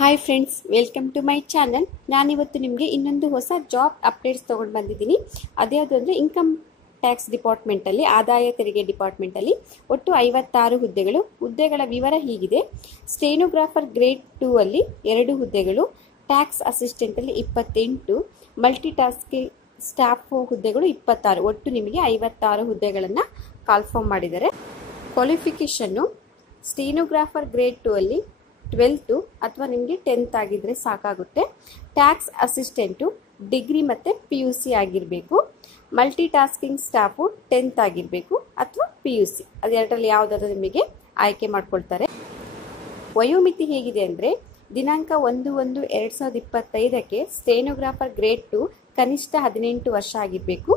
Hi friends, welcome to my channel. ನಾನಿವತ್ತು ನಿಮಗೆ ಇನ್ನೊಂದು ಹೊಸ ಜಾಬ್ ಅಪ್ಡೇಟ್ಸ್ ತೊಗೊಂಡು ಬಂದಿದ್ದೀನಿ. ಅದ್ಯಾವುದು ಅಂದರೆ ಇನ್ಕಮ್ ಟ್ಯಾಕ್ಸ್ ಡಿಪಾರ್ಟ್ಮೆಂಟಲ್ಲಿ, ಆದಾಯ ತೆರಿಗೆ ಡಿಪಾರ್ಟ್ಮೆಂಟಲ್ಲಿ ಒಟ್ಟು 56 ಹುದ್ದೆಗಳ ವಿವರ ಹೀಗಿದೆ. ಸ್ಟೆನೋಗ್ರಾಫರ್ ಗ್ರೇಡ್ 2 ಅಲ್ಲಿ 2 ಹುದ್ದೆಗಳು, ಟ್ಯಾಕ್ಸ್ ಅಸಿಸ್ಟೆಂಟಲ್ಲಿ 28, ಮಲ್ಟಿ ಟಾಸ್ಕಿಂಗ್ ಸ್ಟಾಫ್ ಹುದ್ದೆಗಳು 26. ಒಟ್ಟು ನಿಮಗೆ 56 ಹುದ್ದೆಗಳನ್ನು ಕಾಲ್ಫಾರ್ಮ್ ಮಾಡಿದ್ದಾರೆ. ಕ್ವಾಲಿಫಿಕೇಷನ್ನು ಸ್ಟೆನೋಗ್ರಾಫರ್ ಗ್ರೇಡ್ 2 ಅಲ್ಲಿ 12 ಅಥವಾ ನಿಮಗೆ 10th ಆಗಿದ್ರೆ ಸಾಕಾಗುತ್ತೆ. ಟ್ಯಾಕ್ಸ್ ಅಸಿಸ್ಟೆಂಟು ಡಿಗ್ರಿ ಮತ್ತು PUC ಆಗಿರಬೇಕು. ಮಲ್ಟಿ ಟಾಸ್ಕಿಂಗ್ ಸ್ಟಾಫು 10th ಆಗಿರಬೇಕು ಅಥವಾ PUC, ಅದೆರಡರಲ್ಲಿ ಯಾವುದಾದ್ರೂ ನಿಮಗೆ ಆಯ್ಕೆ ಮಾಡ್ಕೊಳ್ತಾರೆ. ವಯೋಮಿತಿ ಹೇಗಿದೆ ಅಂದರೆ, ದಿನಾಂಕ 1/1/2025ಕ್ಕೆ ಸ್ಟೆನೋಗ್ರಾಫರ್ ಗ್ರೇಡ್ 2 ಕನಿಷ್ಠ 18 ವರ್ಷ ಆಗಿರಬೇಕು,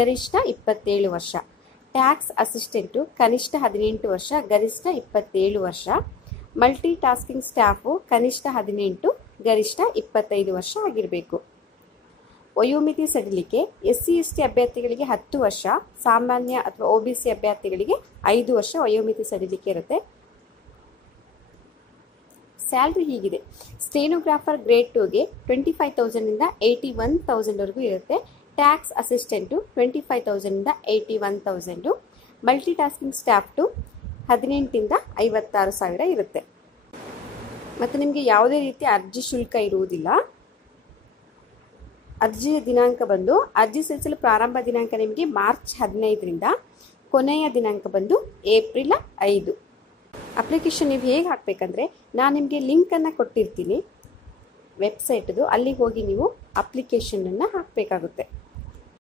ಗರಿಷ್ಠ 27 ವರ್ಷ. ಟ್ಯಾಕ್ಸ್ ಅಸಿಸ್ಟೆಂಟು ಕನಿಷ್ಠ 18 ವರ್ಷ, ಗರಿಷ್ಠ 27 ವರ್ಷ. ಮಲ್ಟಿ ಟಾಸ್ಕಿಂಗ್ ಸ್ಟಾಫು ಕನಿಷ್ಠ 18, ಗರಿಷ್ಠ 25 ವರ್ಷ ಆಗಿರಬೇಕು. ವಯೋಮಿತಿ ಸಡಿಲಿಕೆ SC/ST ಅಭ್ಯರ್ಥಿಗಳಿಗೆ 10 ವರ್ಷ, ಸಾಮಾನ್ಯ ಅಥವಾ OBC ಅಭ್ಯರ್ಥಿಗಳಿಗೆ 5 ವರ್ಷ ವಯೋಮಿತಿ ಸಡಿಲಿಕೆ ಇರುತ್ತೆ. ಸ್ಯಾಲ್ರಿ ಹೀಗಿದೆ. ಸ್ಟೆನೋಗ್ರಾಫರ್ ಗ್ರೇಡ್ 2ಗೆ 25,000 81,000ವರೆಗೂ ಇರುತ್ತೆ. Tax assistant 25,000 81,000. Multi tasking staff 18 56,000 ಇರುತ್ತೆ. ಮತ್ತು ನಿಮಗೆ ಯಾವುದೇ ರೀತಿಯ ಅರ್ಜಿ ಶುಲ್ಕ ಇರುವುದಿಲ್ಲ. ಅರ್ಜಿಯ ದಿನಾಂಕ ಬಂದು, ಅರ್ಜಿ ಸಲ್ಲಿಸಲು ಪ್ರಾರಂಭ ದಿನಾಂಕ ನಿಮಗೆ ಮಾರ್ಚ್ 15ರಿಂದ, ಕೊನೆಯ ದಿನಾಂಕ ಬಂದು ಏಪ್ರಿಲ್ 5. ಅಪ್ಲಿಕೇಶನ್ ನೀವು ಹೇಗೆ ಹಾಕಬೇಕಂದ್ರೆ, ನಾನು ನಿಮಗೆ ಲಿಂಕನ್ನು ಕೊಟ್ಟಿರ್ತೀನಿ ವೆಬ್ಸೈಟ್ದು, ಅಲ್ಲಿಗೆ ಹೋಗಿ ನೀವು ಅಪ್ಲಿಕೇಶನನ್ನು ಹಾಕಬೇಕಾಗುತ್ತೆ.